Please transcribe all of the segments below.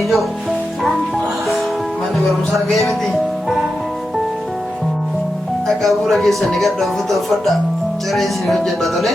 hijau. Mana barumsa gaya miti. Akka bu'uura keessan eegadha uffata uffadha. Ciree isin hojjedha tole.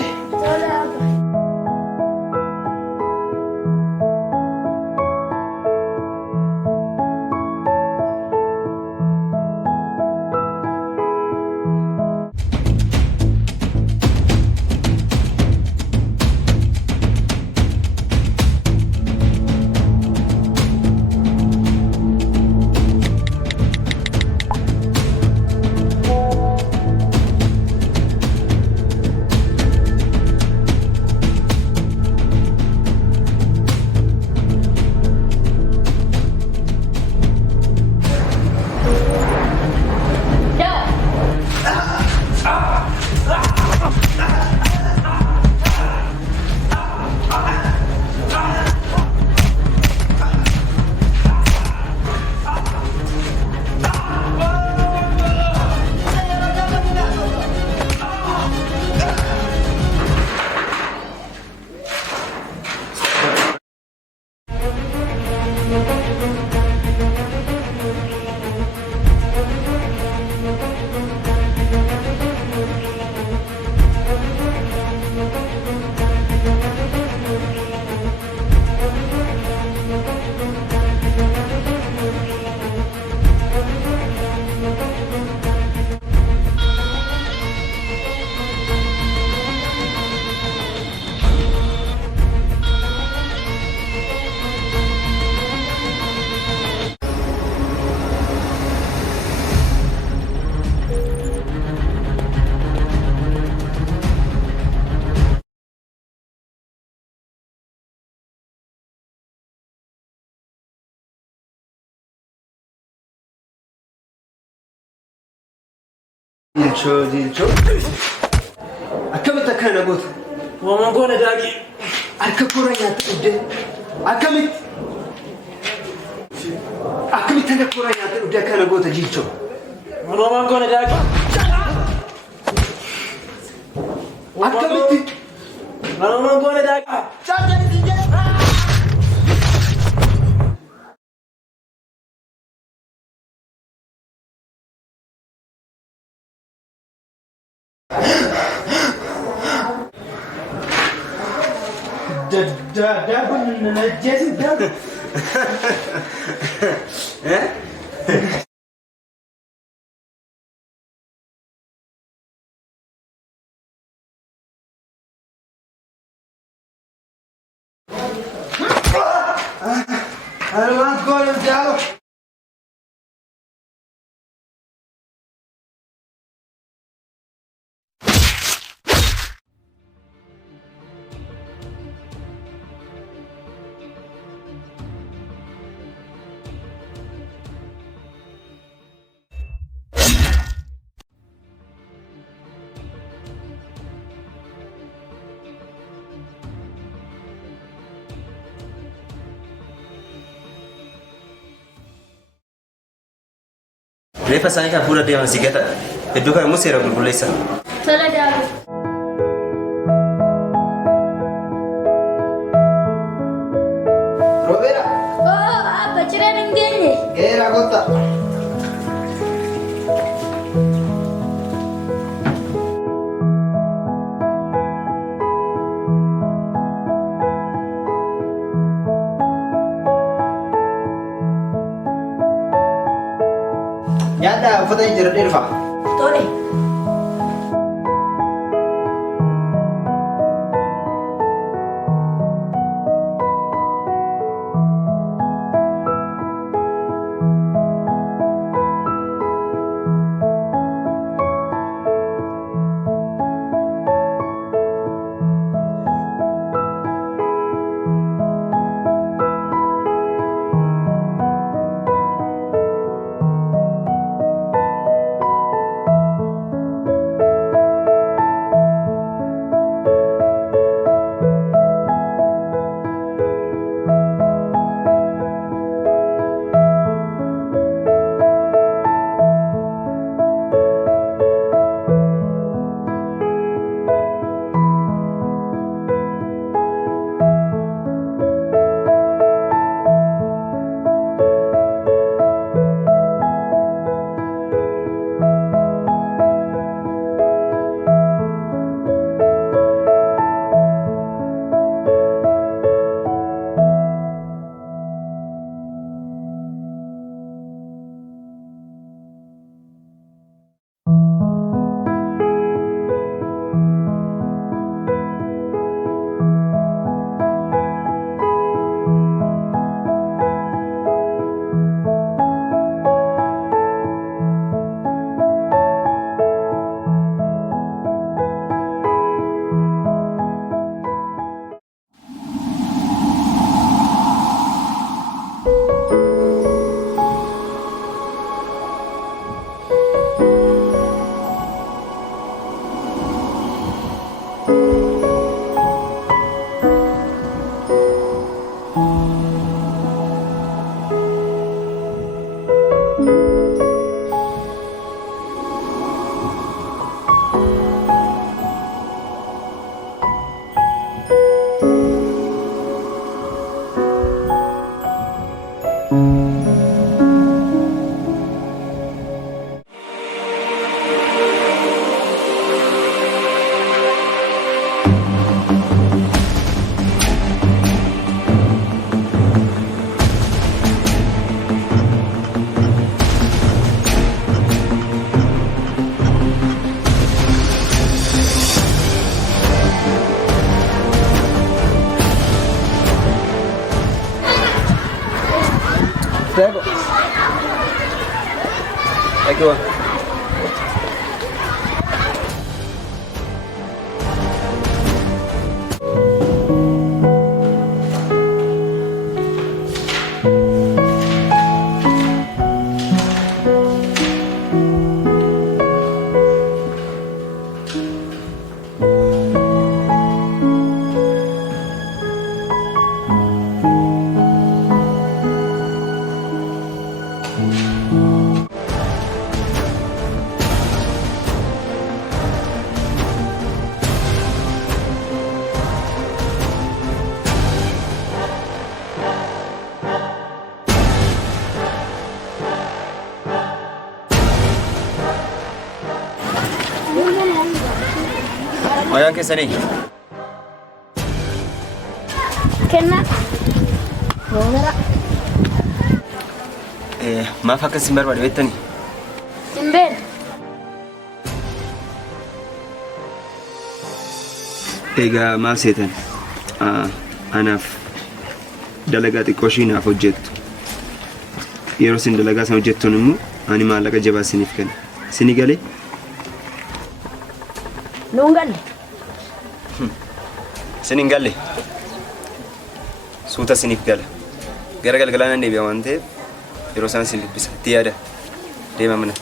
Dilcho. Akkamitti akkana goota? Waman goone daaqii. Harka kora nyaata dhugdee. Akkamitti akka kora nyaata dhugdee akkana goota jilcho? Waman goone daaqii. Akkamitti? Waman goone daaqii. Da kun najjesin da. Arman koyun jalo. Reeffa isaanii kan fuula deeman si gata. Iddoo kana immoo seera qulqulleessa. Tola daalu. Robeera. Oh, abba cireen hin geenye. Geera goota. Nyaata uffata hin jira dheerfa. Tole. Akiwa. Wayang kesini. Kena. Bongera. Maaf akka simbar bade bettani. Simben. Egaa maal seetan? Anaaf dalagaa xiqqoo ishii naaf hojjettu. Yeroo isin dalagaa sana hojjettuun immoo ani maallaqa jabaa isiniif kenna. Isini galee? Nungalle. Isin hin galle? Suuta isiniif gala. Gara galgalaan deebi'a waan ta'eef yeroo sana isin dubbisa. Itti yaada. Deema mana.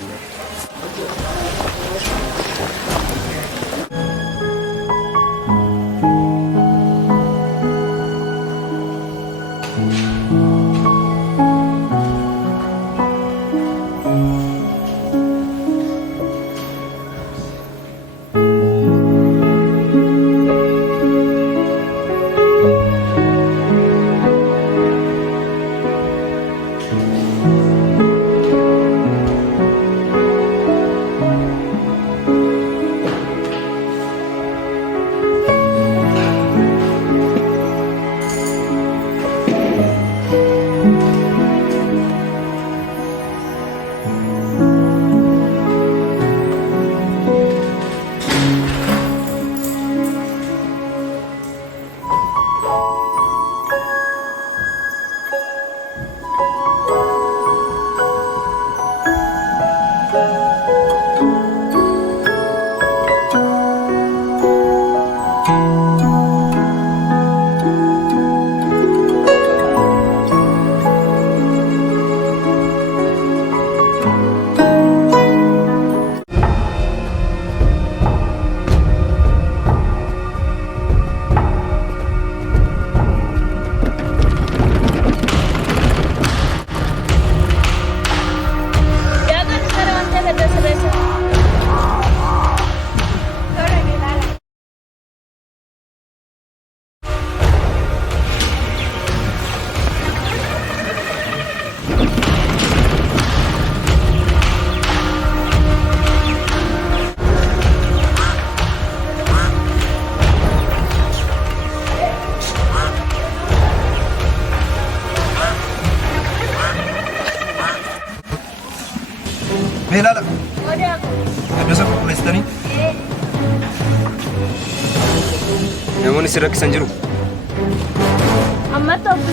Belala. Udah. Iddoo isa qulqulleessitanii? Namoonni si rakkisan jiru? Amma tokko.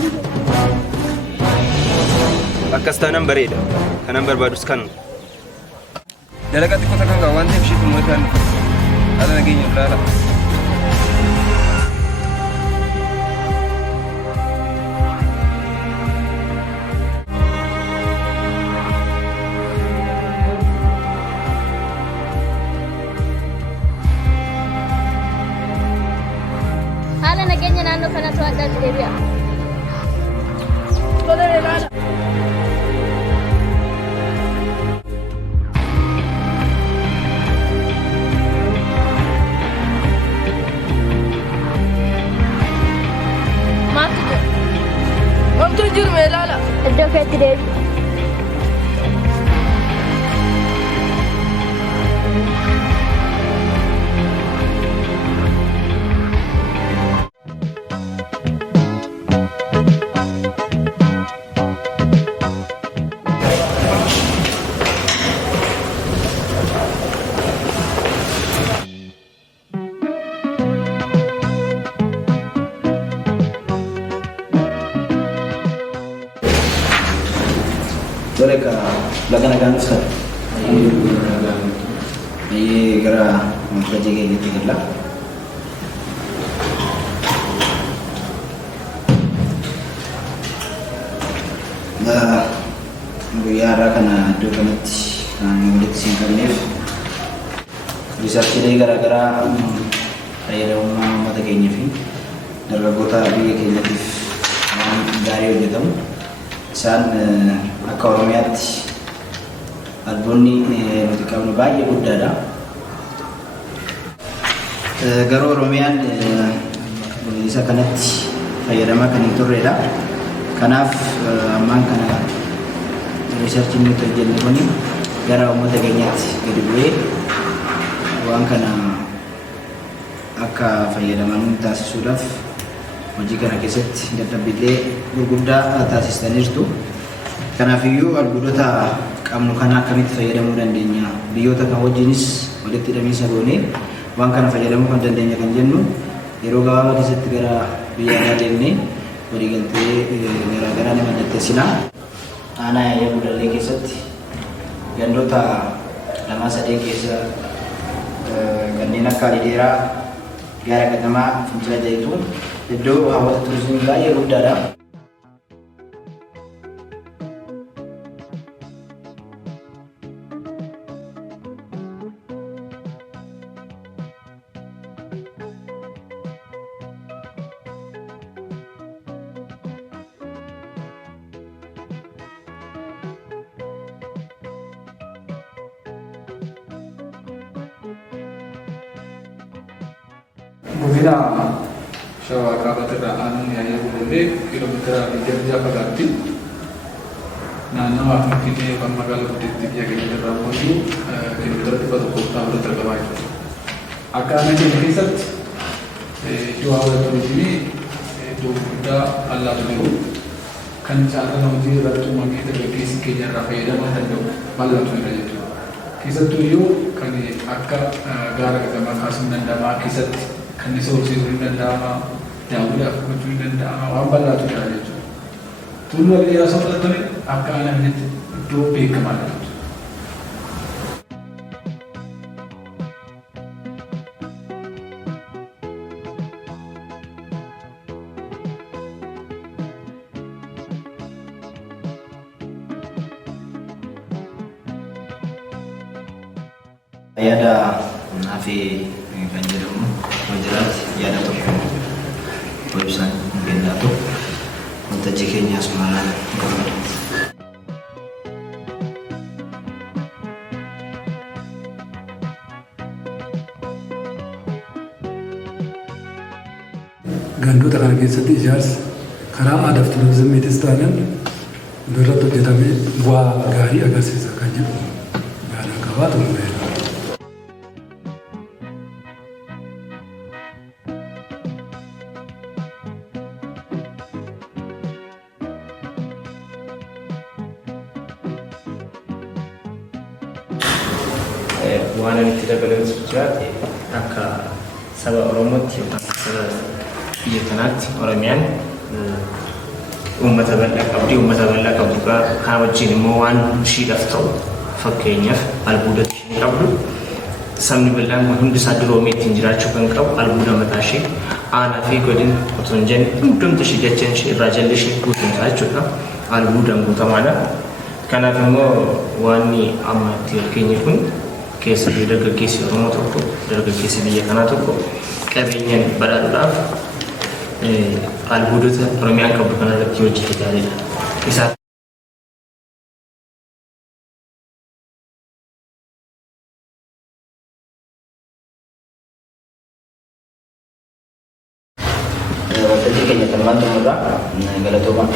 Akkas taanaan bareeda. Kanan barbaadus kan. Dalagaa xiqqoo takkan qaba waan ta'eef ishee xumurataan haala nageenya ilaala. Haala nageenya naannoo kana to'adhaan deebi'a. Tola ilaala. Maaltu jira? Wantu jiru mee ilaala. Iddoo keetti deebi'a. Mereka lagan-lagan besar. Ini gara kerja kayak gitu kan lah. Nah, guyara kana do kanati ngulit singkanif. Bisa sini gara-gara saya rumah mata kayaknya fi. Dargaggoota biyya keenyaatiif waan gaarii hojjetamu. Isaan akka Oromiyaatti alboonni nuti qabnu baay'ee guddaadha. Garuu Oromiyaan isa kanatti fayyadamaa kan hin turredha. Kanaaf ammaan kana riisarchiin nuti hojjennu kuni gara uummata keenyaatti gadi bu'ee waan kana akka fayyadaman taasisuudhaaf hojii kana keessatti dadhabbiilee gurguddaa taasistaniirtu. Kanaafiyyuu albuudota qabnu kana akkamitti fayyadamuu dandeenya? Biyyoota kan wajjinis walitti hidhamiinsa goonee waan kana fayyadamuu kan dandeenya kan jennu yeroo gabaabaa keessatti gara biyya alaa deemnee waliigaltee garaagaraa ni mallatteessinaa. Aanaa Yaayyaa Gudallee keessatti gandoota 2-3 keessa kanneen akka Alideeraa, Gaara Katamaa, Fincila Jayituun iddoo hawwata turizimii baay'ee guddaadha. Godina Shawaa Kaabatirraa aanaan Yaayyaa Gudallee kiiloomeetira 20 fagaatti naannawaa Finfinnee yookaan magaalaa guddittii biyya keenya irraa immoo kiiloomeetira 100 argamaa jechuudha. Akka aanaa keenya keessatti iddoo hawwata turizimii iddoo guddaa bal'aatu jiru kan caalaa hojii irratti uumamee dargaggeessi keenya irraa fayyadamuu danda'u bal'aatu jira jechuudha. Keessattuu iyyuu kan akka gaara katamaa kaasuun danda'amaa keessatti kan isa horsiisuu hin danda'ama, daawwiidhaaf gochuu hin danda'ama, waan bal'aatu jira jechuudha. Tulluu Alideeraa osoo fudhatame akka aanaa kanatti iddoo beekamaadha jechuudha. Yaada nafi kan jedhamu wajirat yaada tokko websaan kennaatu waltajjii keenyaas maalaan gammadu. Gandoota kana keessatti ijaarsi karaa aadaa fi turizimiitis taanaan irratti hojjetamee bu'aa gaarii agarsiisa kan jedhu yaada qabaatu mul'ata. Waan itti dabalamuu jiraate akka saba Oromootti yookaan saba biyya kanaatti Oromiyaan uummata bal'aa qabdi. Uummata bal'aa qabdu kana wajjin immoo waan ishiidhaaf ta'u fakkeenyaaf albuuda isheen qabdu sabni bal'aan kun hundi isaa duroomee ittiin jiraachuu kan qabu albuuda mataa ishee aanaa fi godina otoo hin jenne hundumti ishee jechaan ishee irraa jalli ishee guutumsaa jechuudha. Albuudaan guutamaadha. Kanaaf immoo waan amma itti fakkeenyi kun keessatti dargaggeessi Oromoo tokko dargaggeessi biyya kanaa tokko qabeenyaan badhaadhuudhaaf albuudota Oromiyaan qabdu kanarratti hojii tajaajila. Waltajjii keenya kan xumurraa galatoomaa.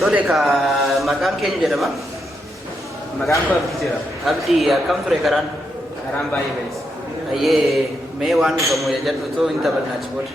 Tole ka maqaan keenya jedhama. Maqaan koo Abdii jedhama. Abdii akkam ture karaan? Karaan baay'ee bareeda. Ayyee mee waan dhugamu jedhu too hin taphatna achi booda.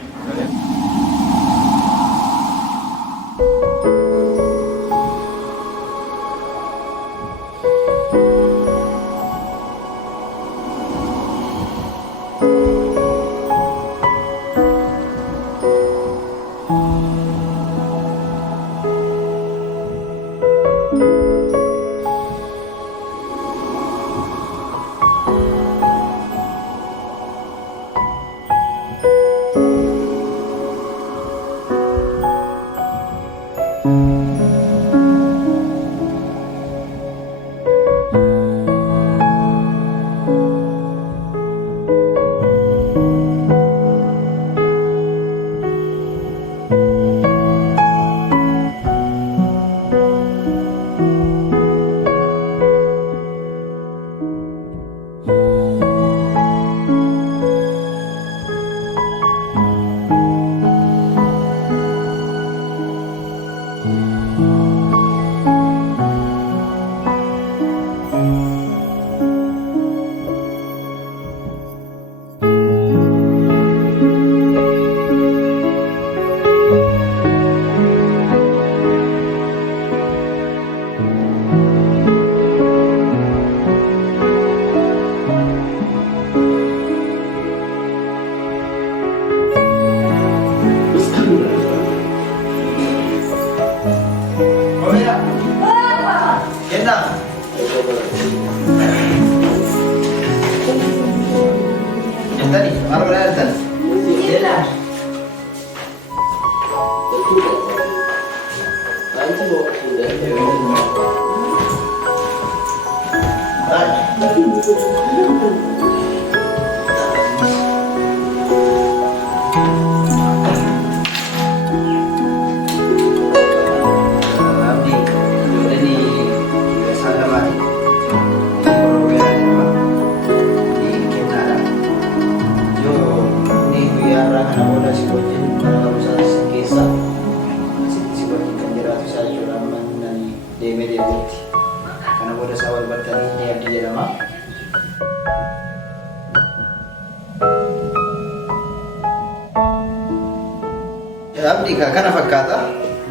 Abdii kana fakkaata.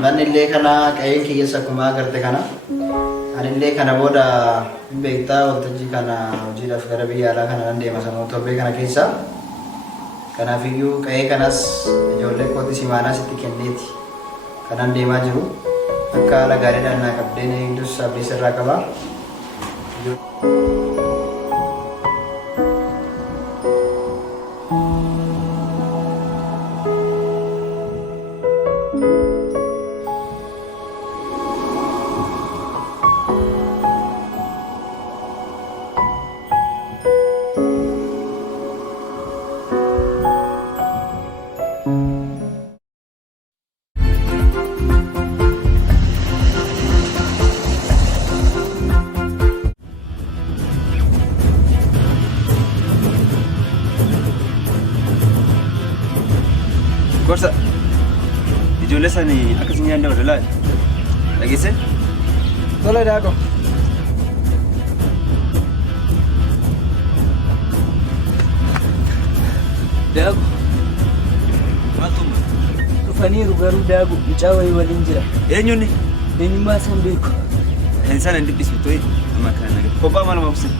Manillee kana qa'een kiyyeessa akkuma agarte kana. Anillee kana booda beektaa waltajjii kana hojiidhaaf gara biyya alaa kana nan deema sammuu torbee kana keessa. Kanaafiyyuu qa'ee kanas ijoollee kootti simaanaa sitti kenneeti. Kanan deemaa jiru. Akka haala gaariidhaan naa qabdeen eegdus abdii sirraa qaba. Gorsa ijoollee sanii akkasii nyaanne wadalaa dhageesse? Tole daako. Daaku. Maaltumma? Dhufaniiru garuu daaku mucaa wayii waliin jira. Eenyuuni? Eenyummaa isaan beeku. Isaan hin dhibbisu ta'e amma kana nagaa. Kophaa maaluma obsin?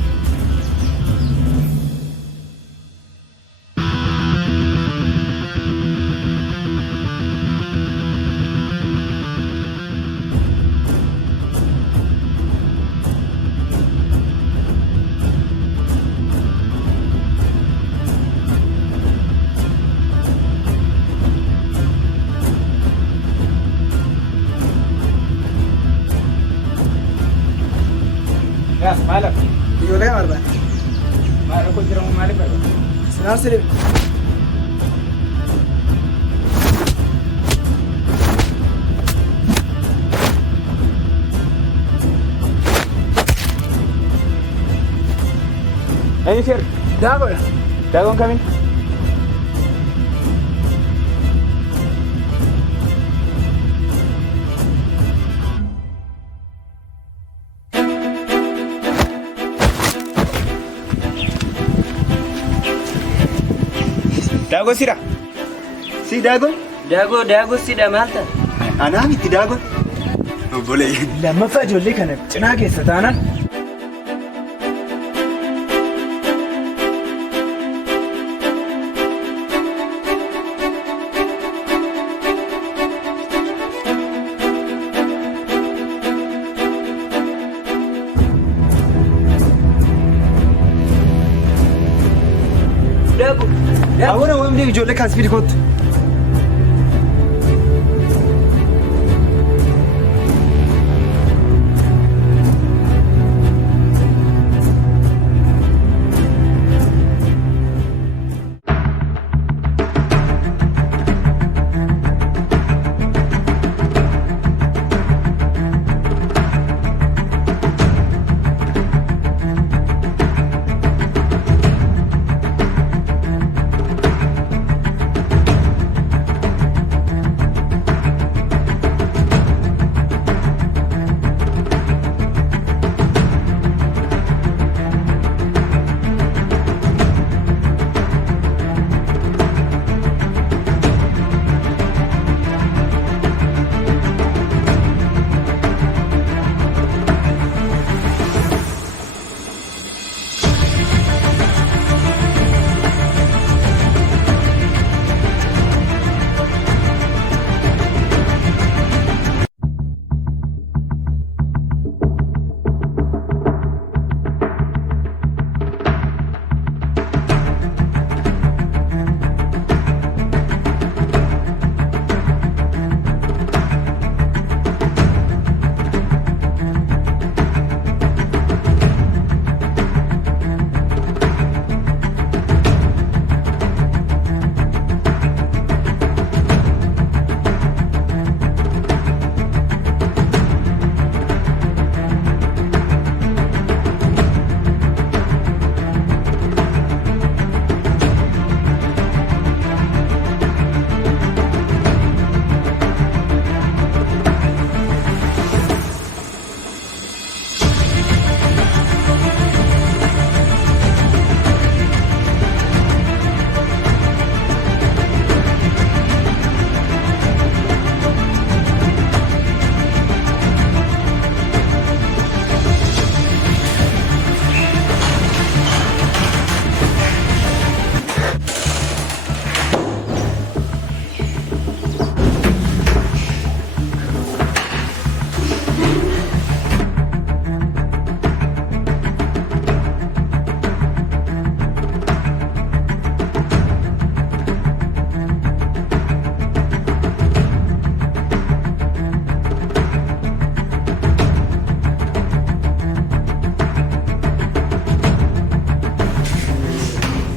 Malam. Ijoollee marba. Maal akka jiramu maaliif barbaada? Sinaan sirrii. Eenyu shir? Daakoodha. Daakoon kamiin? Dago sira. Si Dago? Dago sidha maal ta'a? Anaa miti Dago. Obbolee. Lammaffaa ijoollee kana cinaa keessa taanaan Awwaana waamnee ijoollee kaas fidi kottu.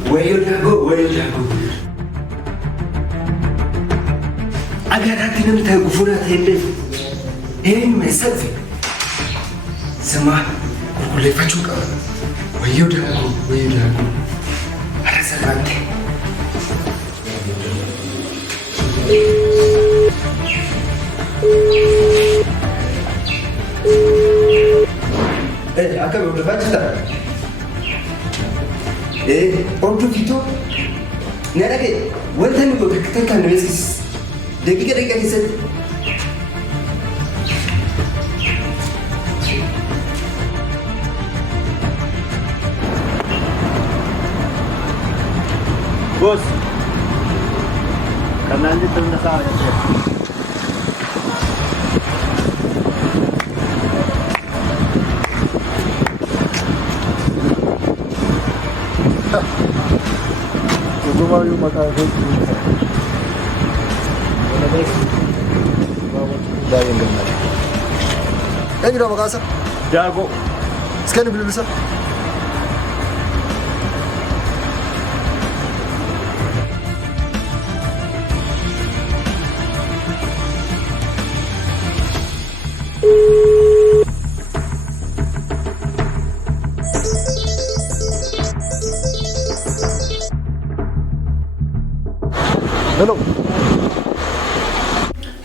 Wayo Dago. Agar hati namni ta'e gufuraa ta'ellee eenyuma salphi sama qulqulleeffachuu qaba. Wayo Dago. Hara salphaatti. Akka hordofaa ordu fito na dhage wanta nu bakka kan nu beeksisi daqiiqa keessatti Bos. Kanaan dito na sa akin. Gumawa yung makakot. Wala guys. Bayan ganun. Yan yung makasa. Dago. Scan yung bilusa.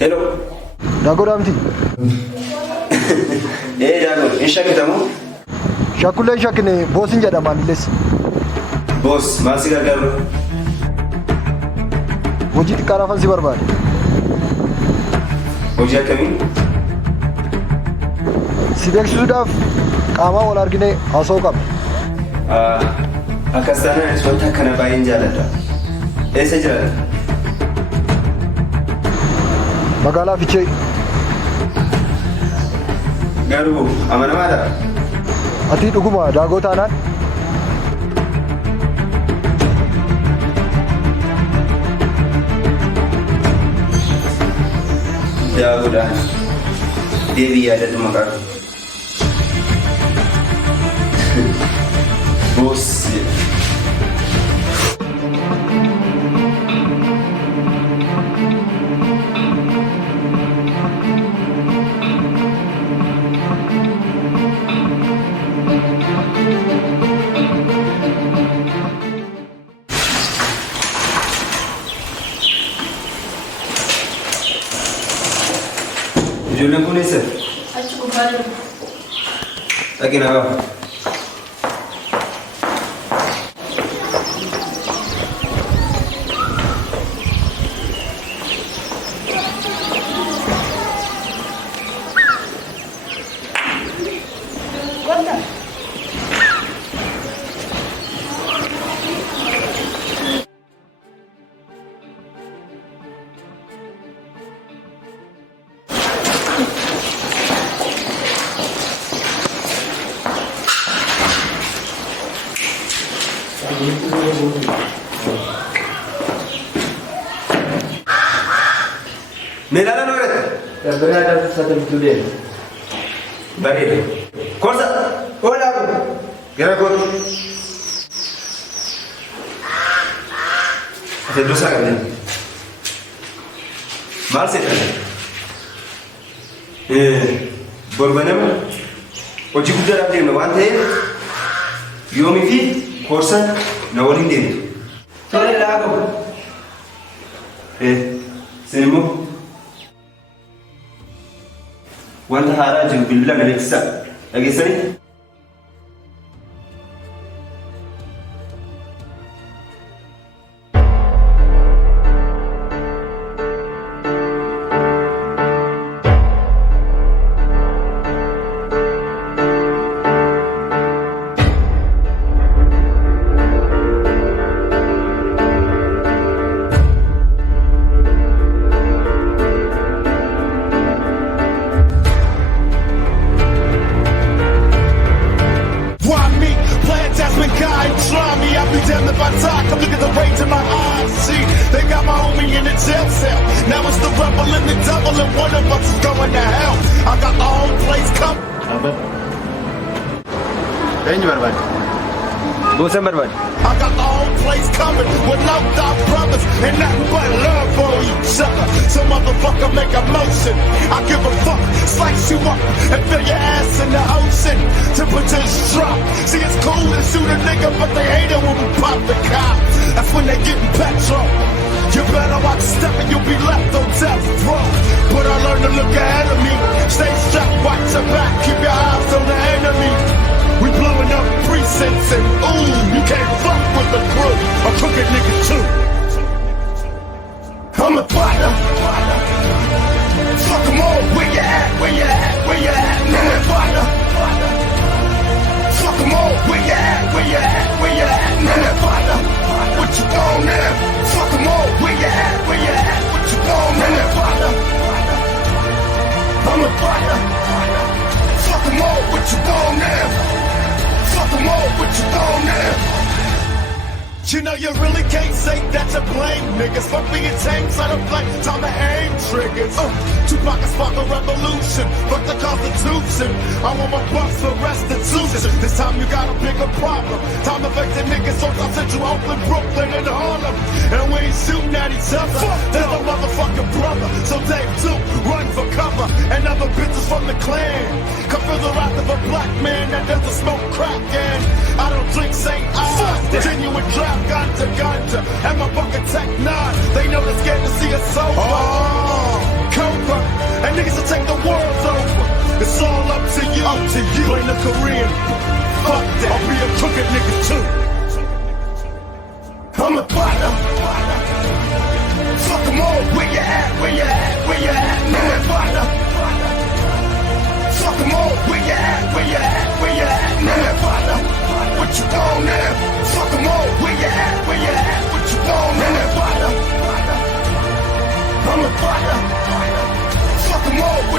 Hello. Dago Ramti. Dago, in shakkitamu? Shakkulee shakkine boosin jedhama anilles. Boss, maal si gargaaru? hojii xiqqaadhaafan si barbaade. Hojii akkamii? Si beeksisuudhaaf qaamaa wal arginee haasa'uu qabna. Akkas taanaan wanta akkana baay'een jaalladha. Eessa jiraata? Magaalaa Fiichee. Garuu amanamaadha. Ati dhuguma daagoo taanaan? Daagoodhaan deebii yaadadhu maqaa boos jedha. Ijoolleen kun eessa? Achi gubbaa jiru. Dhaqina ba'a. Wanta. Meelaalaan hoorata? Dabbiraa dabbisata bituu deema. Bareeda. Korsa! Oolaa kun! Gara gootu. Ati iddoo isaa qabdan. Maal seetan? Borbanama hojii guddaadhaaf deemna waan ta'eef yoomii fi korsa na waliin deemtu. Tole laago. Isin immoo wanta haaraa jiru bilbila na beeksisaa. Dhageessanii? Eenyu barbaade? Goosan barbaade. I got my own place coming with no doubt brothers and nothing but love for each other. So motherfucker make a motion. I give a fuck, slice you up and fill your ass in the ocean. Temperatures drop. See it's cool to shoot a nigga, but they hate it when we pop the cop. That's when they getting petrol. You better watch step and you'll be left on death row. But I learned to look ahead of me. Stay strapped, watch your back, keep your eyes on the enemy. We blowing up precincts and ooh, you can't fuck with the crew. A crooked nigga too. I'm a fighter. Fuck 'em all. Where you at? Where you at? Where you at? I'm a fighter. Fuck 'em all. Where you at? Where you at? Where you at? I'm a fighter. What you on now? Fuck 'em all. Where you at? Where you at? What you on? I'm a fighter. I'm a fighter. Fuck 'em all. What you on now? Fuck 'em all, what you on now? You know you really can't say that you blame niggas for being tame, so to play, time to aim triggers. Tupac can spark a revolution, fuck the Constitution. I want my bucks for restitution. This time you got a bigger problem. Time to fake the niggas on South Central, Oakland, Brooklyn, and Harlem. And we ain't shooting at each other. There's no motherfucking brother. So Dave too, run for cover. And other bitches from the clan. Come feel the wrath of a black man that doesn't smoke crack. And I don't drink St. Ives. Genuine draft ganja. And my fucking Tech 9. They know they're scared to see us sober. Cobra. And niggas will take the world over. It's all up to you. Up to you. Blame the Korean. Fuck that. I'll be a crooked nigga too. I'm a fighter.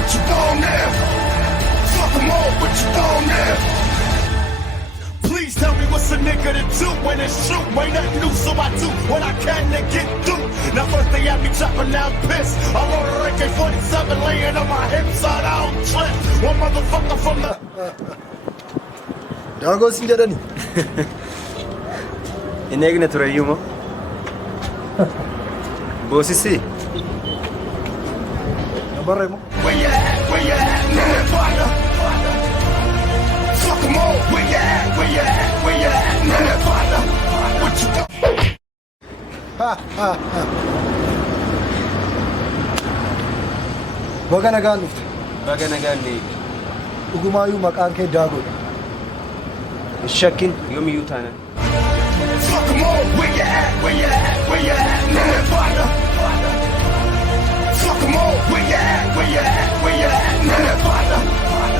what you want now. Fuck them all, what you want now. Please tell me what's a nigga to do when it's true. Ain't nothing new, so I do what I can to get through. Now first they had me chopping down piss. I wrote a AK-47 laying on my hips so I don't trip. One motherfucker from the... Dago sin jedhani. Inni eegne tureyyuu moo? Boosisi. Nabarre mo. Where you at? Where you at? Man, fire. Fuck them all. Where you at? Where you at? Where you at? Man, fire. What you got? Baga nagaan dhufte. Baga nagaan ni Dhugumaayyuu maqaan kee Daagoodha. shakkin yoomiyyuu taanaan. Fuck them all. Where you at? Where you at? Where you at? Man, fire. Fuck them all. Where you at? Where you at? Where you at? Man, fire.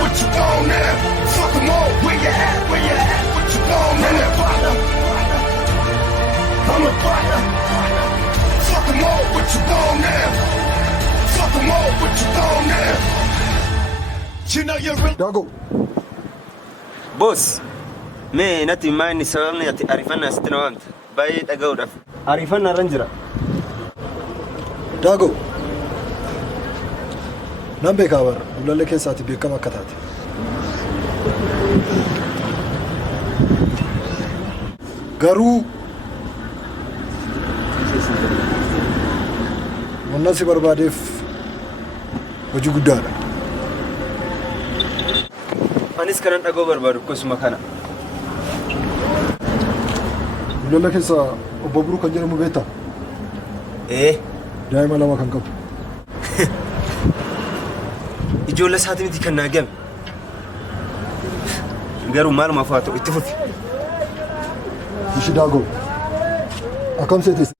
What you want now? Fuck them all. Where you at? Where you at? What you want now? Man, fire. I'm a fire. Fuck them all. What you want now? Fuck them all. What you want now? You know you're real. Daago. Boss, mee natti maanni sababni ati ariifannaa sitti na waamte baay'ee dhaga'uudhaaf ariifannaa irra jira. Daago. Nan beekaa bara dulallee keessaati beekama akka taate. Garuu wanna si barbaadeef hojii guddaadha. Anis kanan dhaga'uu barbaadu akkasuma kana. Dulallee keessa obbo Biruu kan jedhamu beektaa? Daa'ima lama kan qabu. Ijoollee isaatii miti kan naagame. Garuu maalumaaf haa ta'u itti fufi. Ishi Daago. Akkam seetis?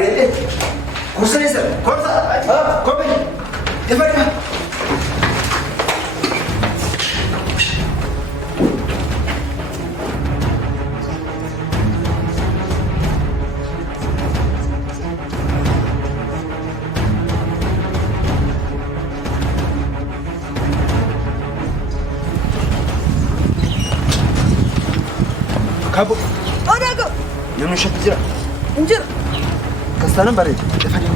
Ariete. Kursa nisa. Kursa. Kopi. Defarima. Kabu. Ada aku. Yang syat jira. Anjir. Kastanan bare. Defarima.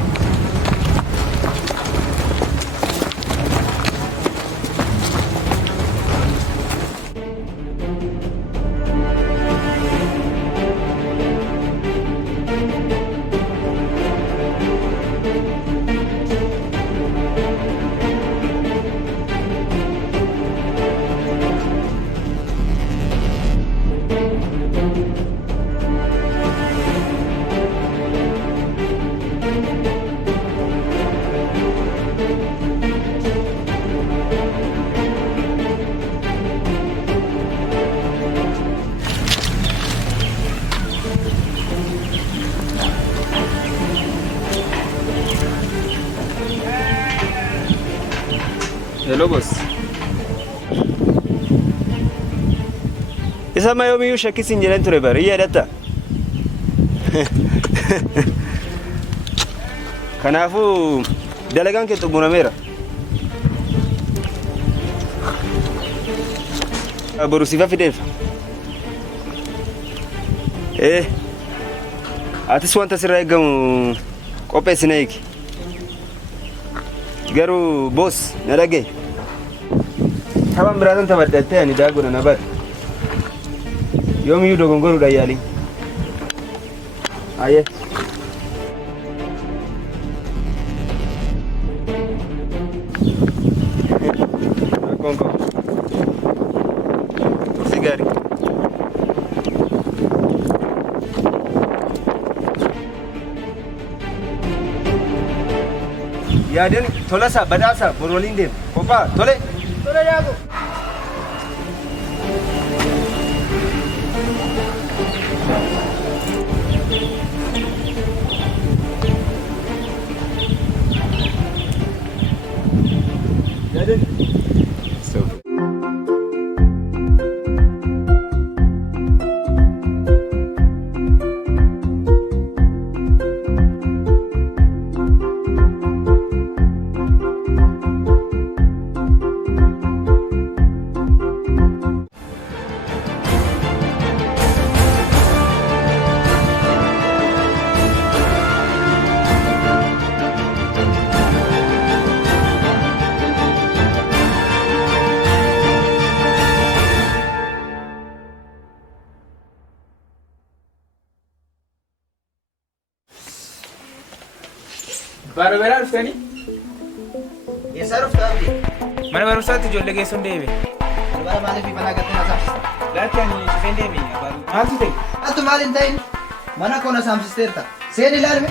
Hello boss. Isa ma yomi yusha kisin jiran ture bar iya datta. Kanafu dalagan ke tubuna mera. Aboru sifa fidel. Atis wanta siraygamu qope snake. Garu boss narage. Kawan beradan tabaddate ani daguna nabar. Yomi yudo gongoru dayali. Aye. Konko. Sigari. Ya den tolasa badasa borolinde. Kopa tole. Tole aku. Ya den. So. Baru berar Feni? Ya saruf tadi. Mana baru satu jual lagi sundewe. Bara mali fi mana gatte nasam. Latihan ni sundewe ya baru. Masuk deh. Atu malin tain. Mana kona samsisterta. Seni larme.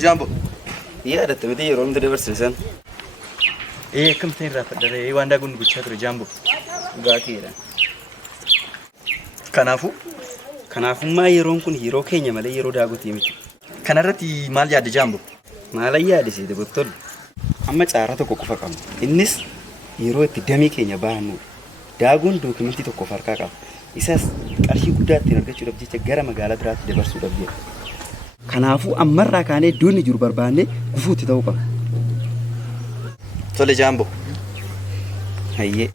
Jambo. Iya ada tuh dia orang dari bersesan. Kam tera dari wanda gun buchat jambo. Gak kira. Kanafu ma yeroon kun yeroo keenya malee yeroo daagutii miti. Kanarratti maal yaadde jambo? Maal yaadde bottol. Amma caara tokko qofa qabna. Innis yeroo itti damee keenya baannu daaguun dookumentii tokko harkaa qaba. Isas qarshii guddaa ittiin argachuudhaaf jecha gara magaalaa biraatti dabarsuudhaaf jedha. Kanaafuu ammarraa kaanee duuni jiru barbaannee gufuutti ta'uu qaba. Tole jambo. Hayyee.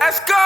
Let's go!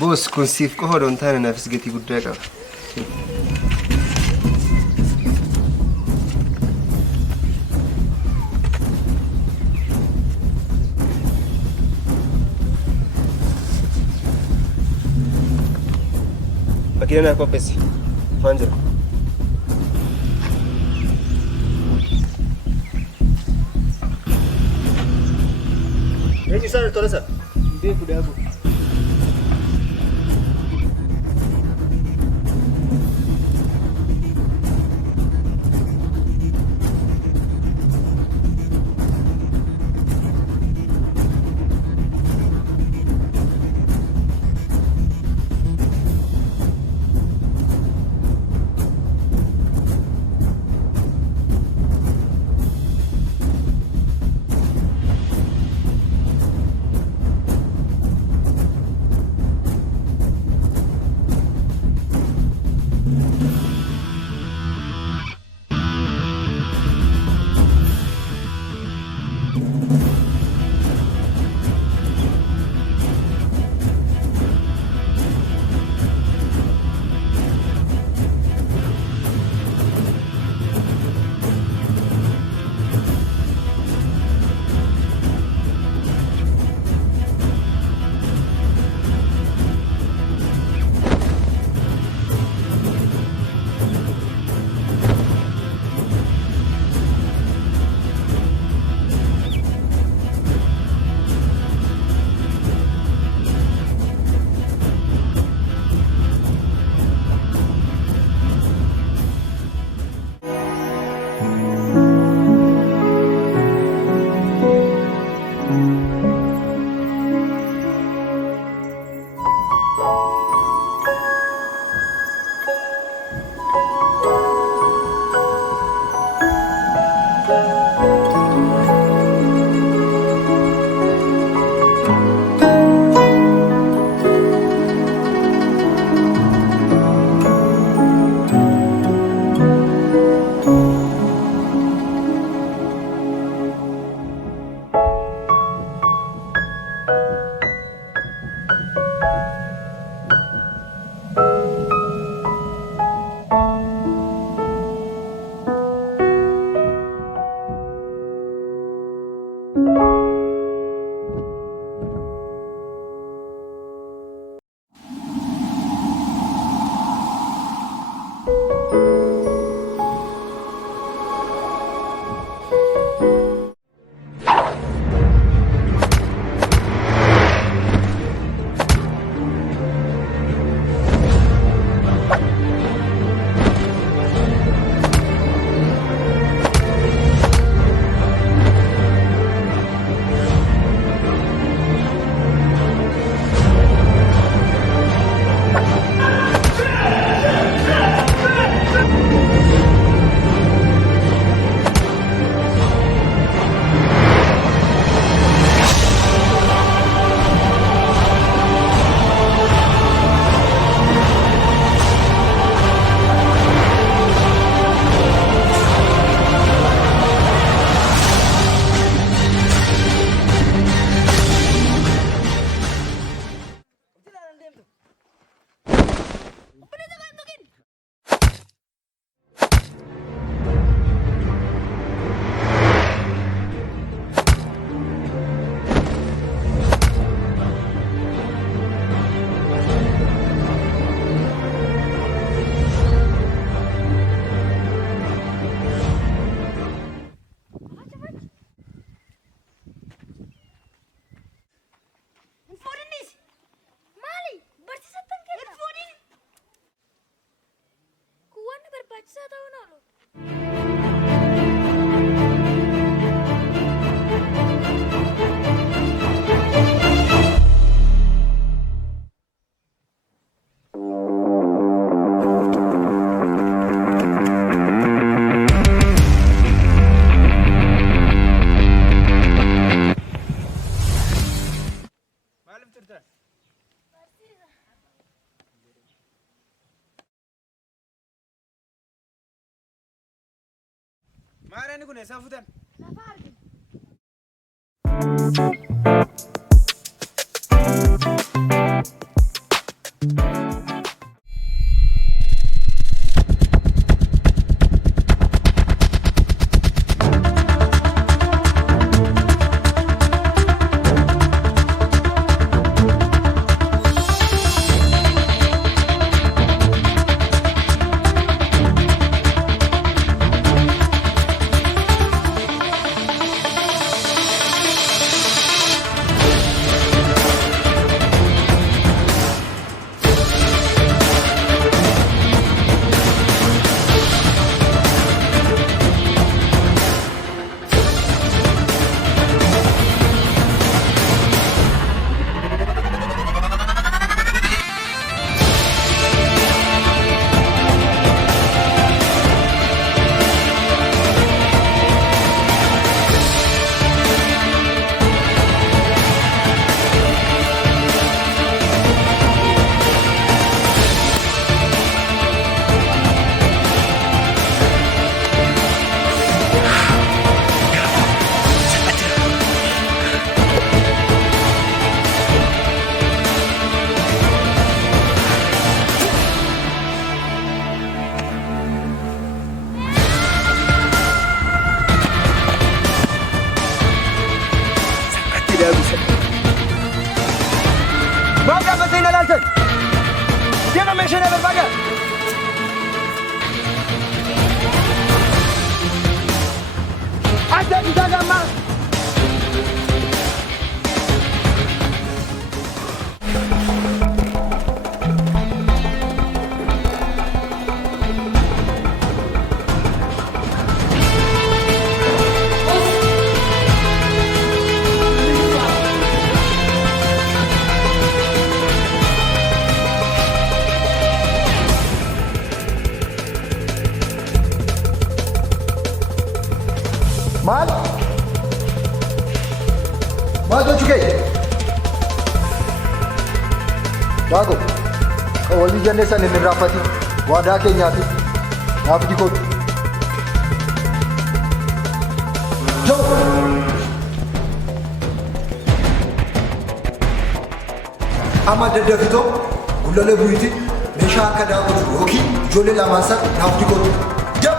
Boss kun siif qofa doon taane naafis gatii guddaa qaba. Makiina naa qopheessi. Waan jira. Eenyu isaan tola sana? Beeku daabu. Maareen kun eessaa fuutan? Lafa argina. Babda Matina Lalton. Give a mission of the bugger. Ada kita gambar. Mal? Mal don't you get? Dago. Kawali janne sani min rafati. Wada kenyati. Nafi dikot. Jo. Ama dedefito gulale buiti mesha kada oki jole la masa nafi dikot. Jab.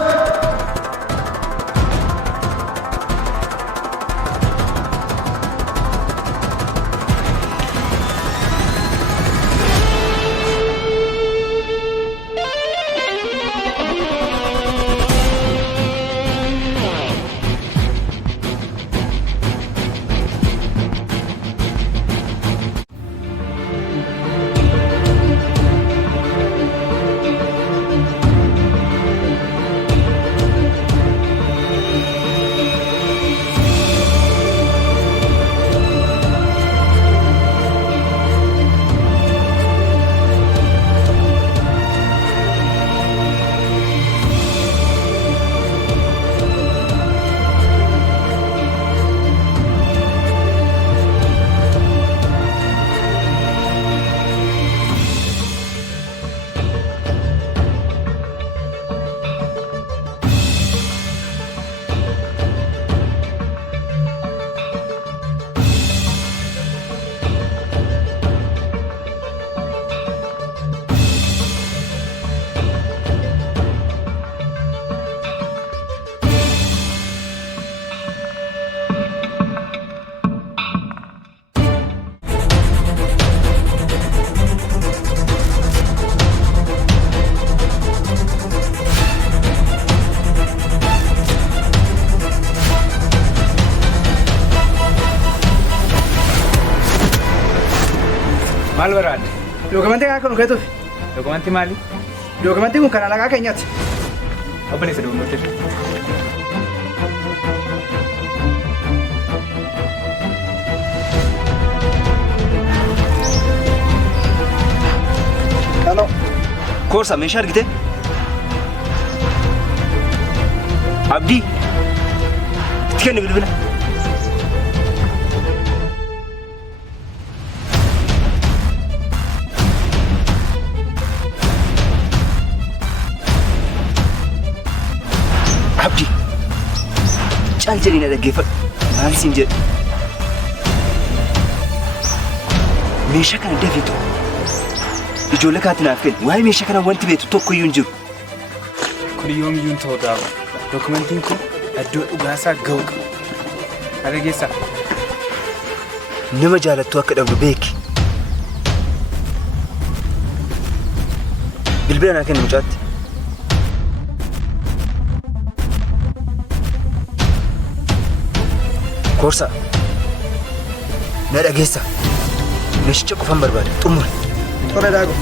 Maal barbaadde? Dokumentii akka nu keetuuf. Dokumentii maali? Dokumentii kun kan alagaa keenyaati. Obboleessa dokumentii. Halo. Koorsa meeshaa argite? Abdii. Itti kenni bilbila. Abdii. Caal jedhii na dhaggeeffadhu. Maal siin jedhu? Meeshaa kana dafiitu. Ijoollee kaatti naaf kenni. Waa'ee meeshaa kana wanti beektu tokko iyyuu hin jiru. Kun yoomiyyuu ta'uu dhaaba. Dokumentiin kun iddoo dhugaasaa ga'u qaba. Dhageessaa. Nama jaalattu akka dhabdu beeki. Bilbila naa kenni mucaatti. Koorsa. Na dhageessa. Meeshicha qofan barbaada. Xumura. Tola daago.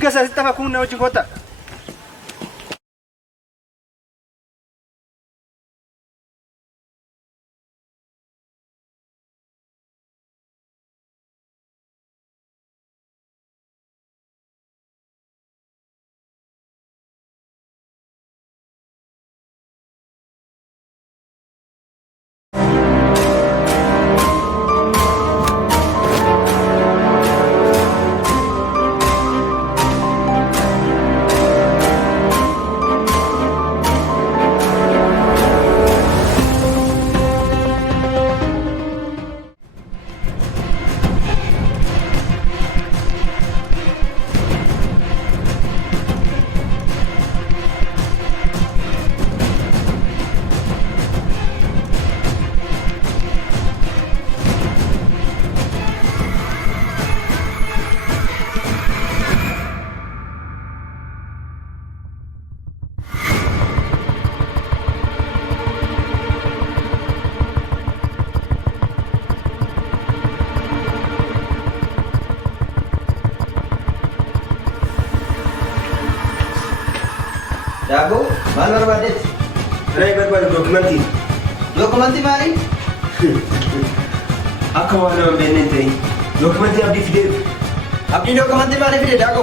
Kun keessa asitti hafa kun na wajjin kottaa. Dago, maal barbaadetti? Rai barbaadu dokumentii. Dokumentii maali? Akka waan nama beekne ta'e dokumentii abdii fideeru. Abdii dokumentii maali fide Dago?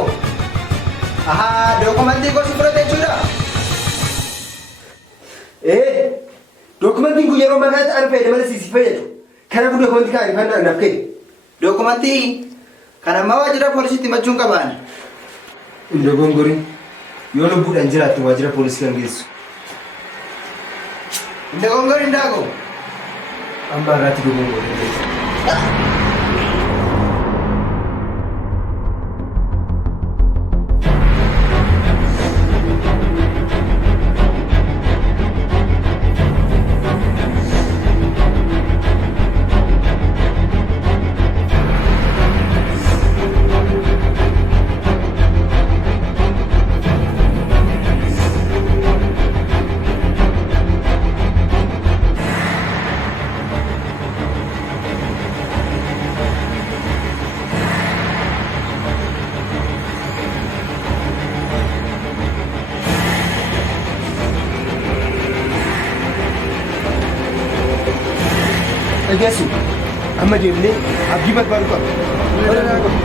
Ahaa, dokumentii gosi fudhate jechuudha? Dokumentiin kun yeroo manaatti ana fayyada malee siif fayyadu. Kanaafuu dokumentii kana arifannaa naaf kenni. Dokumentii kana ammaa waajjira poolisiitti himachuun qabaani. Hin dogongorin. Yoo lubbuudhaan jiraattu waajjira poolisii kan geessu. Hin dogongorin Dago. Amma irratti dogongorin. Dhageessu amma deemnee abdii barbaadu qaba.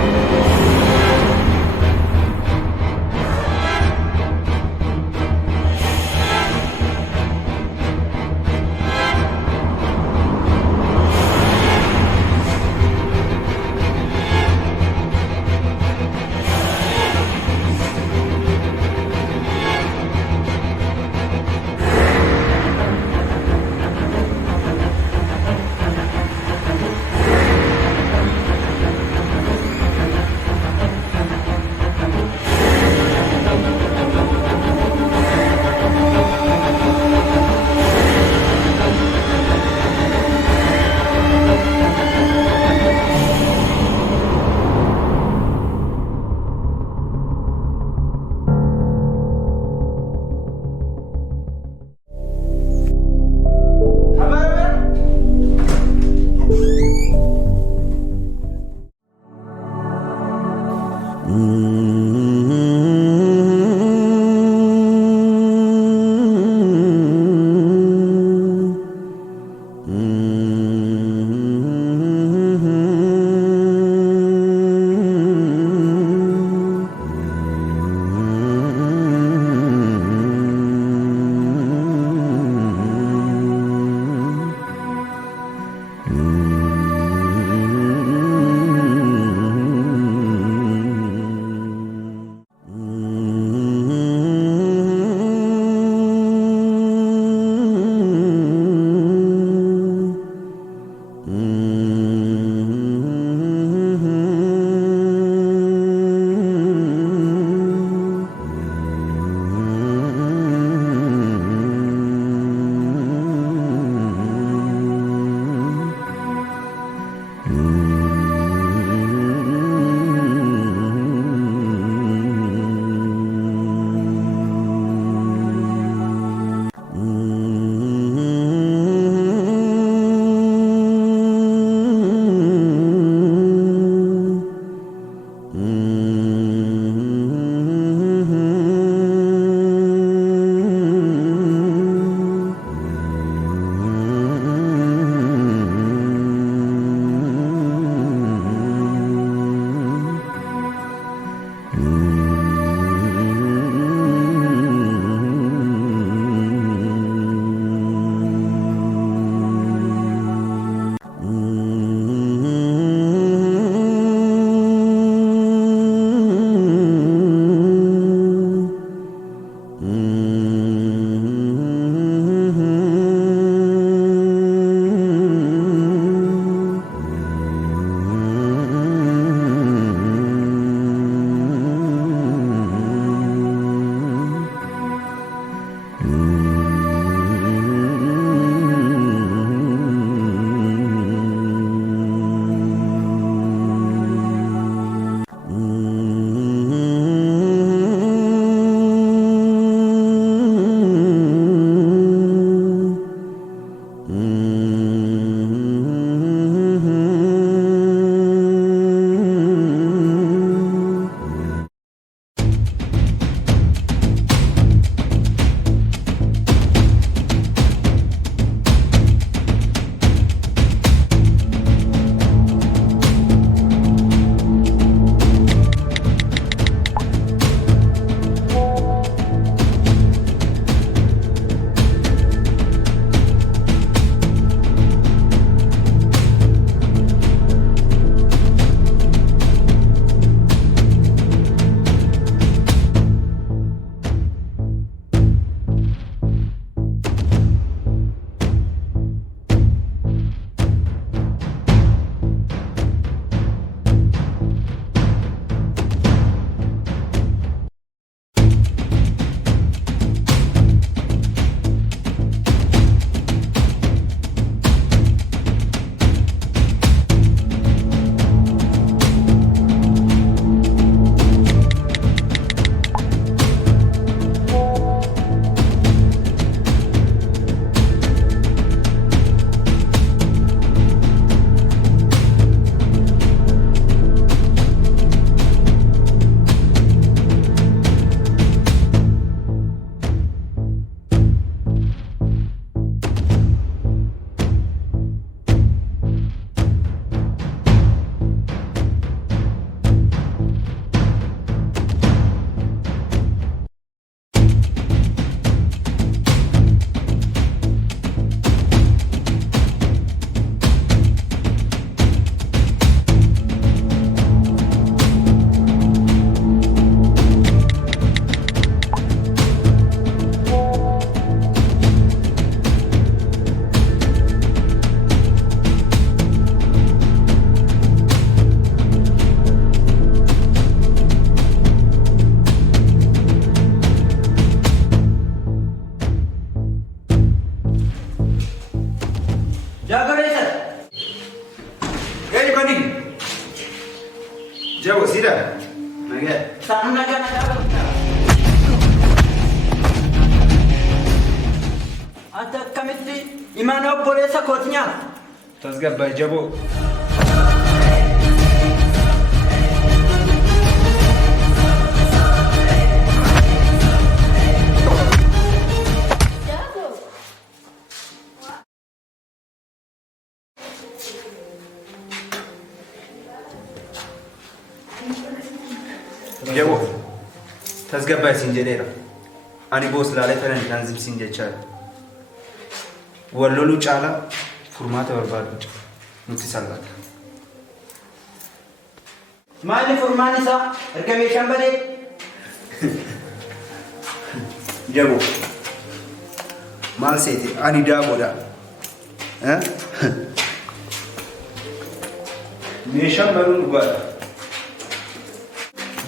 mani. Jabo sida. Naga. Sana naga. Ata kamitti imana obboleessa kootinya. Tasgabaa jabo. Jabo. Tasgabaa isin jedheera. Ani boos laalee fedhan kan zibsiin jechaa. Walloluu caalaa furmaata barbaadu nuti salphata. Maali furmaan isaa erga meeshaan badee? Jabo. Maal seete ani daaboodha. Meeshaan baduun dhugaadha.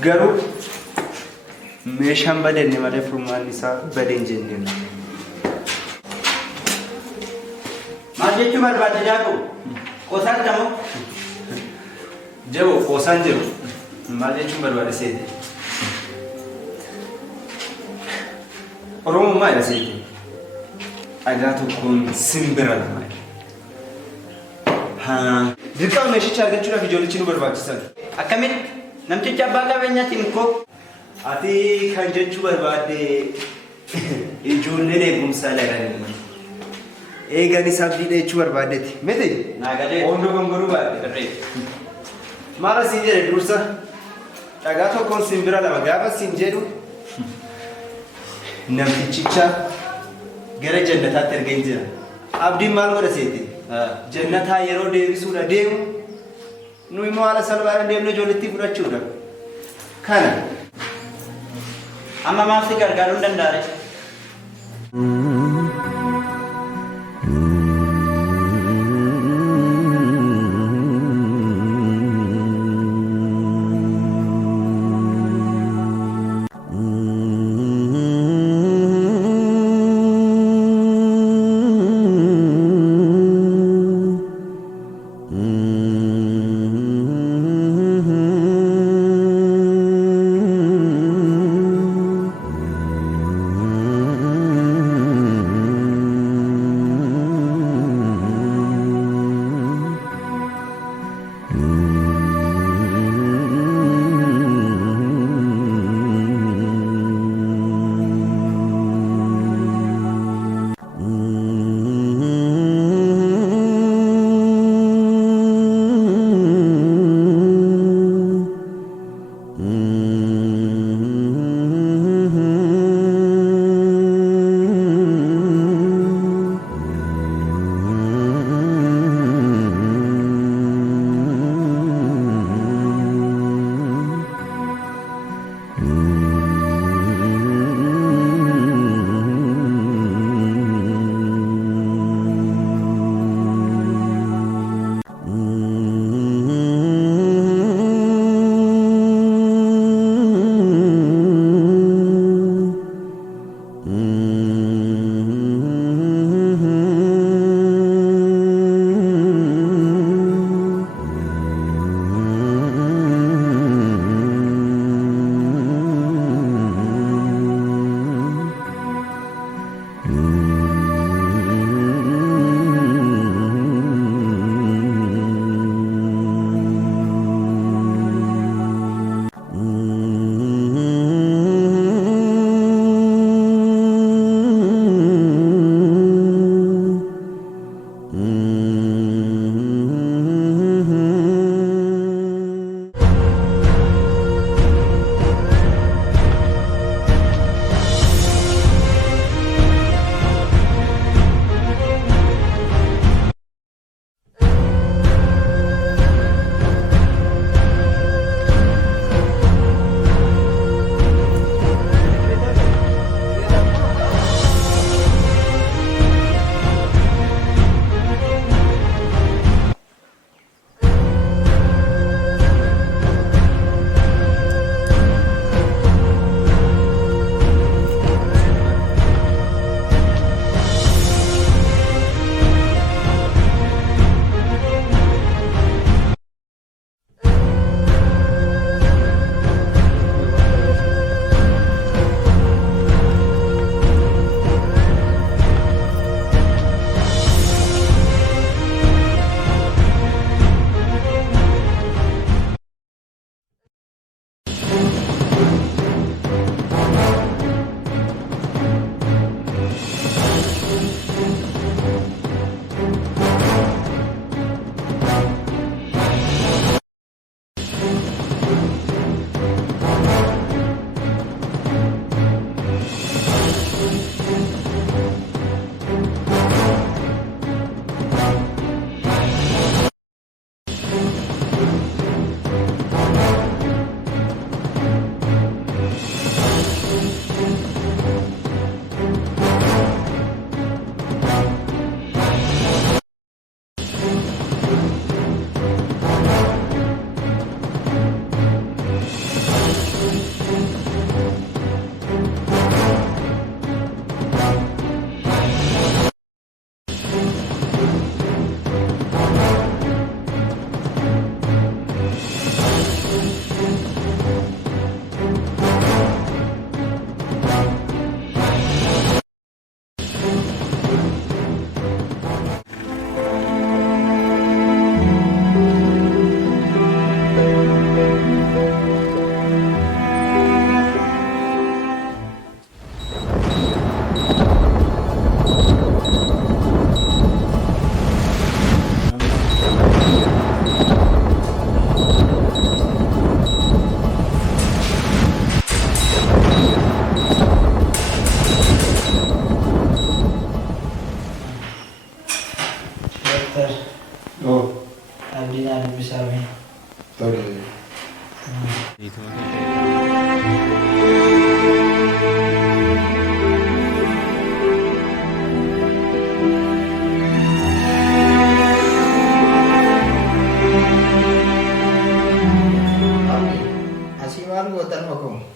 Garuu meeshaan badenne malee furmaan isaa badee hin jenneen. Maal jechuu barbaadde Jabo? Qoosaan jedhamu? Jabo qoosaan jiru. Maal jechuun barbaade seete? Oromoo maal seete? Dhagaa tokkoon simbira lama. Dirqama meeshicha argachuudhaaf ijoollichi nu barbaachisan. Akkamitti namticha abbaa qabeenyaati mukoo? Ati kan jechuu barbaadde ijoolleen eegumsaa laganii. Eegani sabdiidha jechuu barbaaddeeti. Miti? Naagalee. Oondoo gongoruu baadde. Maal asiin jedhe dursa? Dhagaa tokkoon simbira lama gaafa siin jedhu namtichicha gara jannataatti erga hin jira. Abdiin maal godha seete? Jannataa yeroo deebisuudha deemu nu immoo haala salphaadhaan deemnee ijoolletti fudhachuudha. Kana. Amma maal si gargaaruu hin danda'are?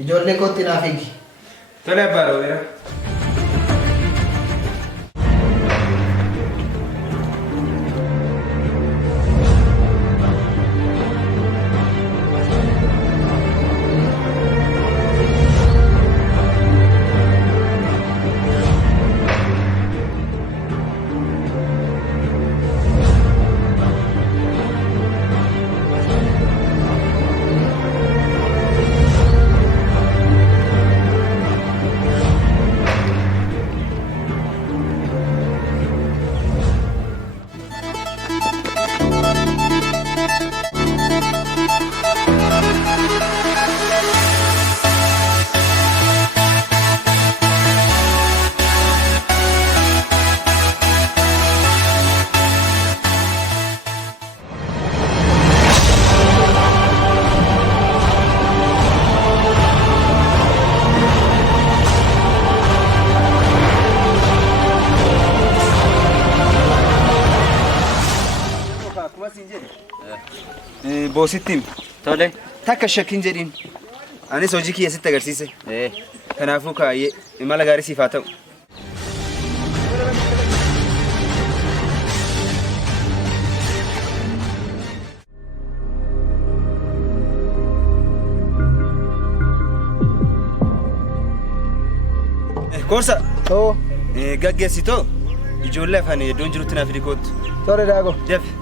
Ijoollee kootti naaf eegi. Tole abbaa Robeera. Boosittiin Tole. takka shakkiin jedhiin anis hojii kiyya sitti agarsiise. Kanaafuu kaayee imala gaarii siif haa ta'u. Korsa. Gaggeessitoo ijoollee afaan iddoon jirutti naaf hidhii kootu. Tole daago. Jafi.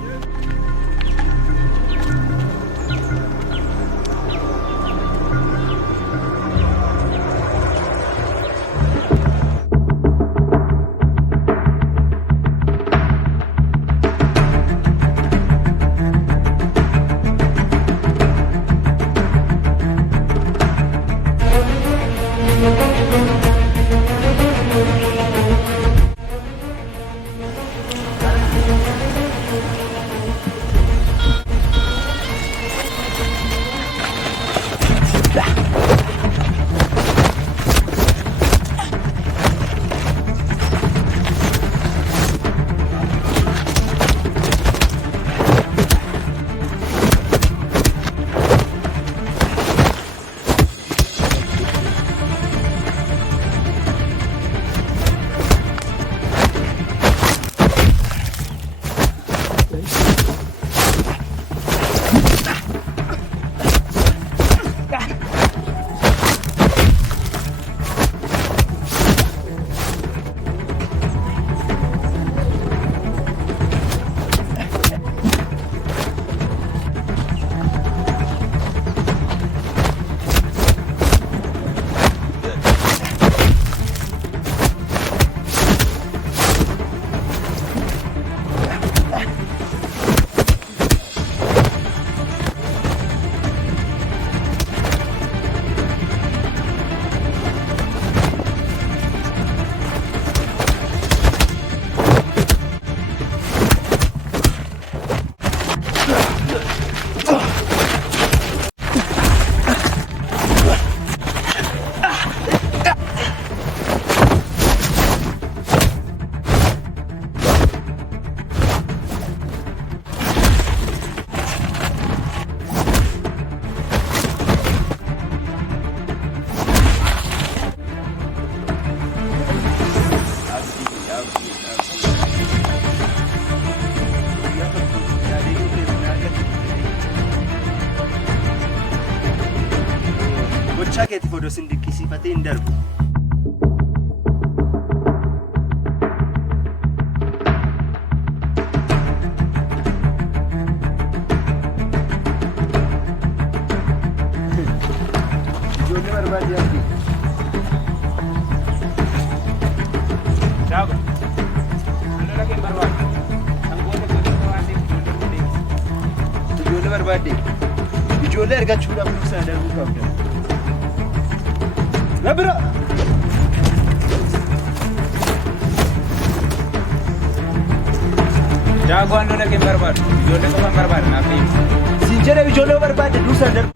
mucaa keetiif odoo sin dinqisiifatee hin darbu. Ijoollee barbaadde argi. Daago. Lola kee barbaadde. Sangoota gootota waan ta'eef ijoollee barbaadde. Ijoollee argachuudhaaf dursa darbuu qabda. Nabira! Daagwaan lola kee barbaadu. Ijoollee qofaan barbaada naaf ta'e. Siin jedhee ijoollee barbaadde dursa darbu.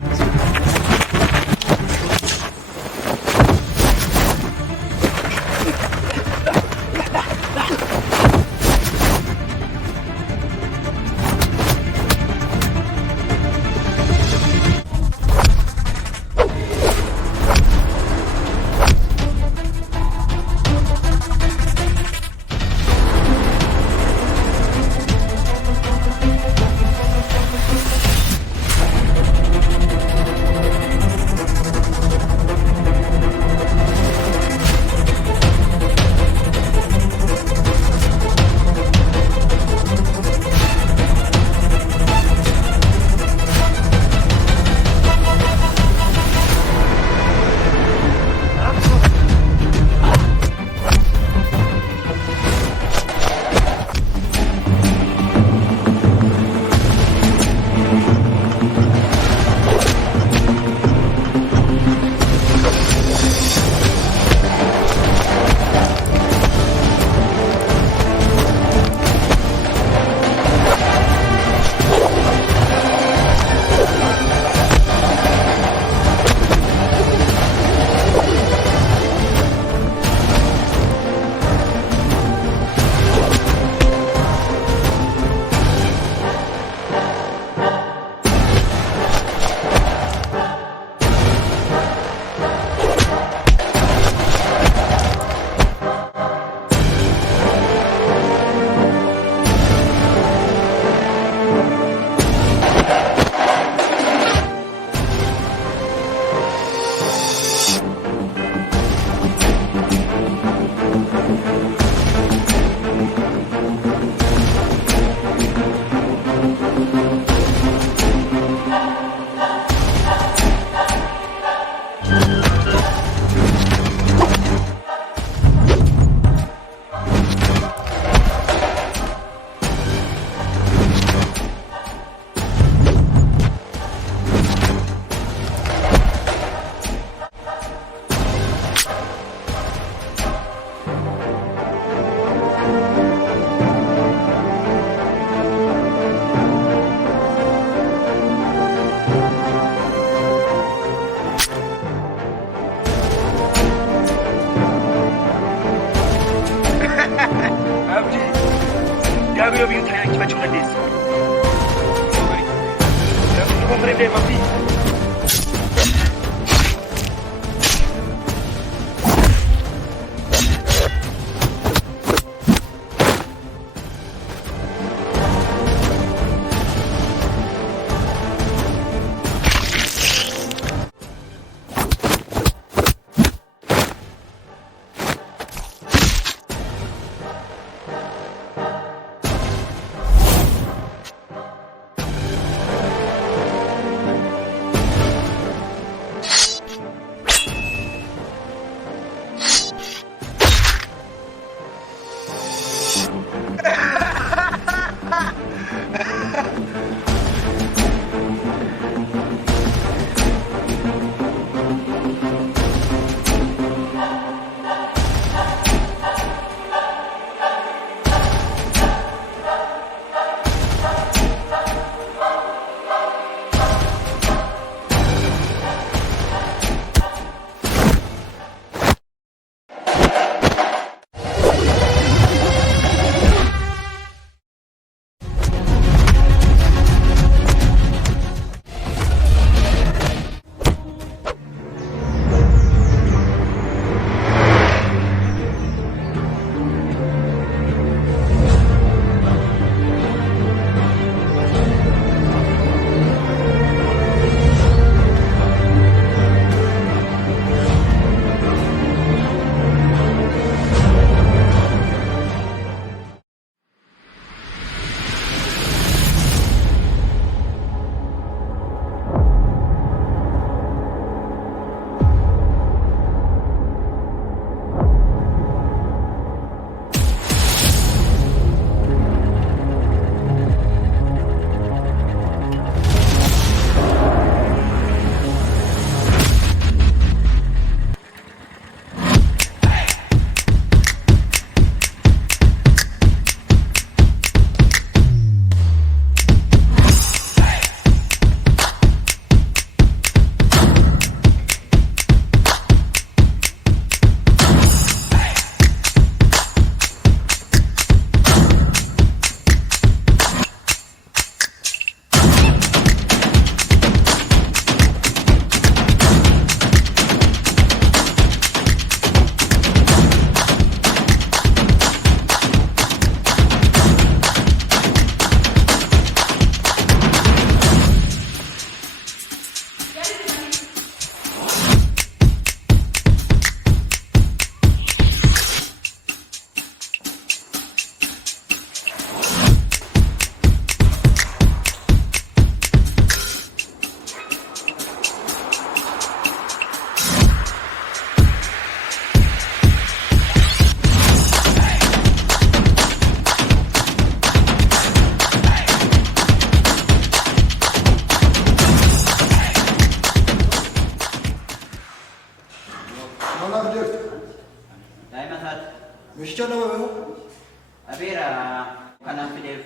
Gabriel viu que vai te mandar isso. Eu vou prender, papi. Meeshicha nama beeku. Abeera kanaan fideef.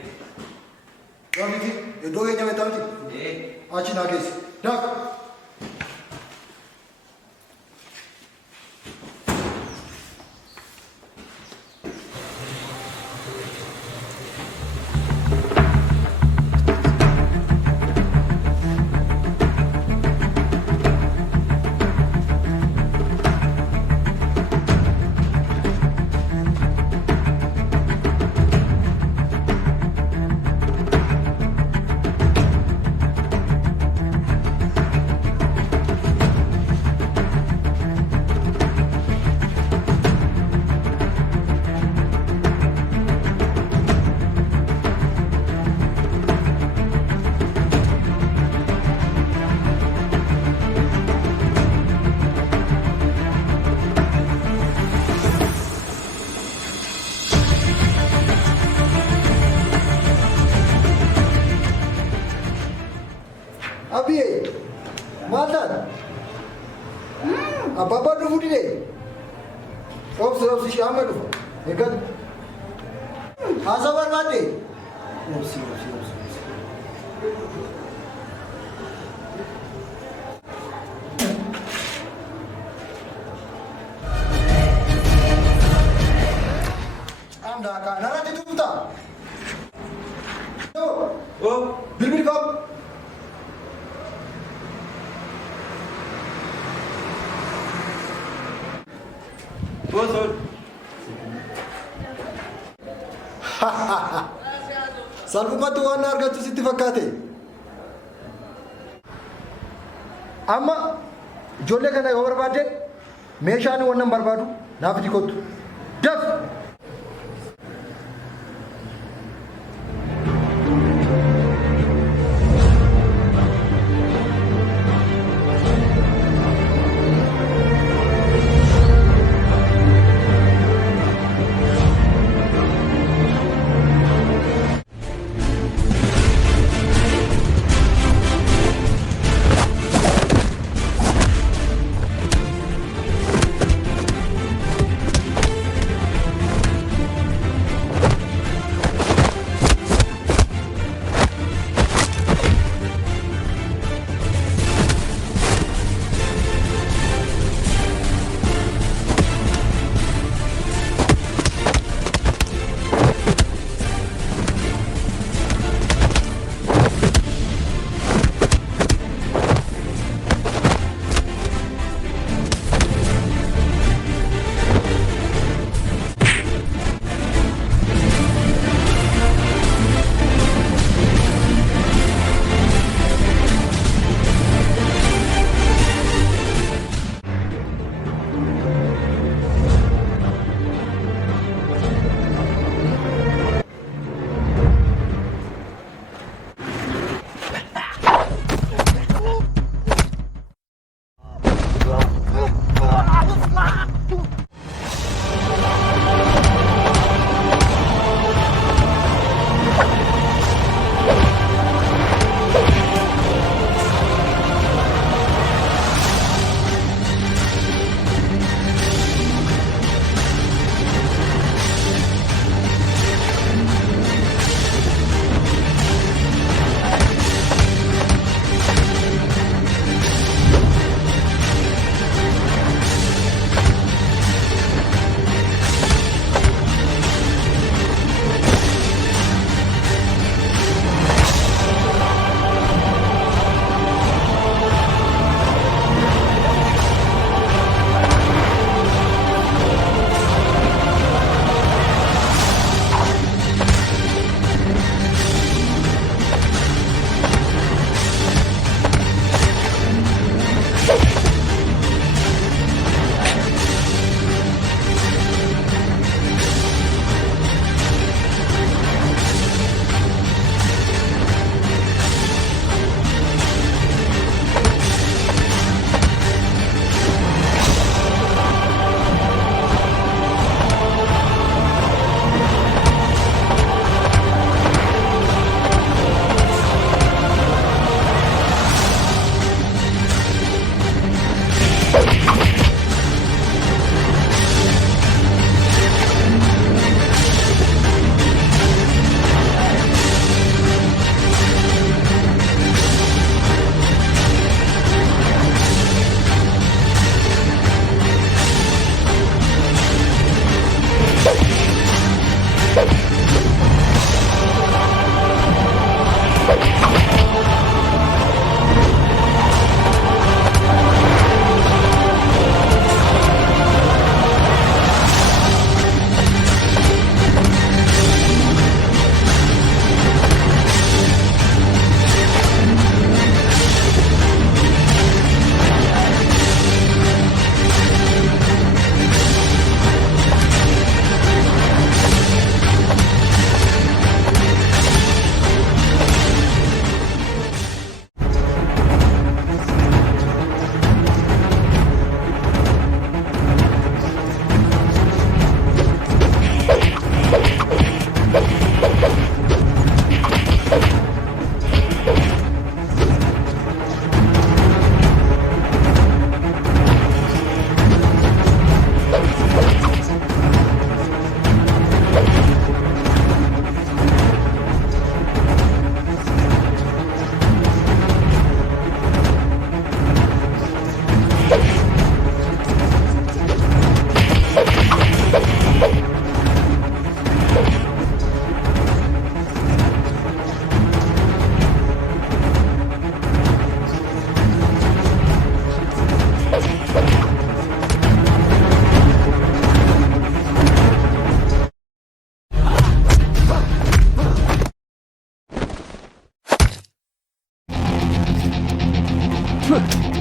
Gaafiti iddoo keenya beektaa miti. Achi naa geessi. Daak. Abi, maatan. Apa dulu deh? Obs siapa dulu? Ekat. Asabar mati. Obs. Anda kan nanti itu tak? Oh, bil kau. Salphumatti waan argattu sitti fakkaate. Amma ijoollee kana yoo barbaadde meeshaan wannan barbaadu naaf itti kottu. Daf! Huh.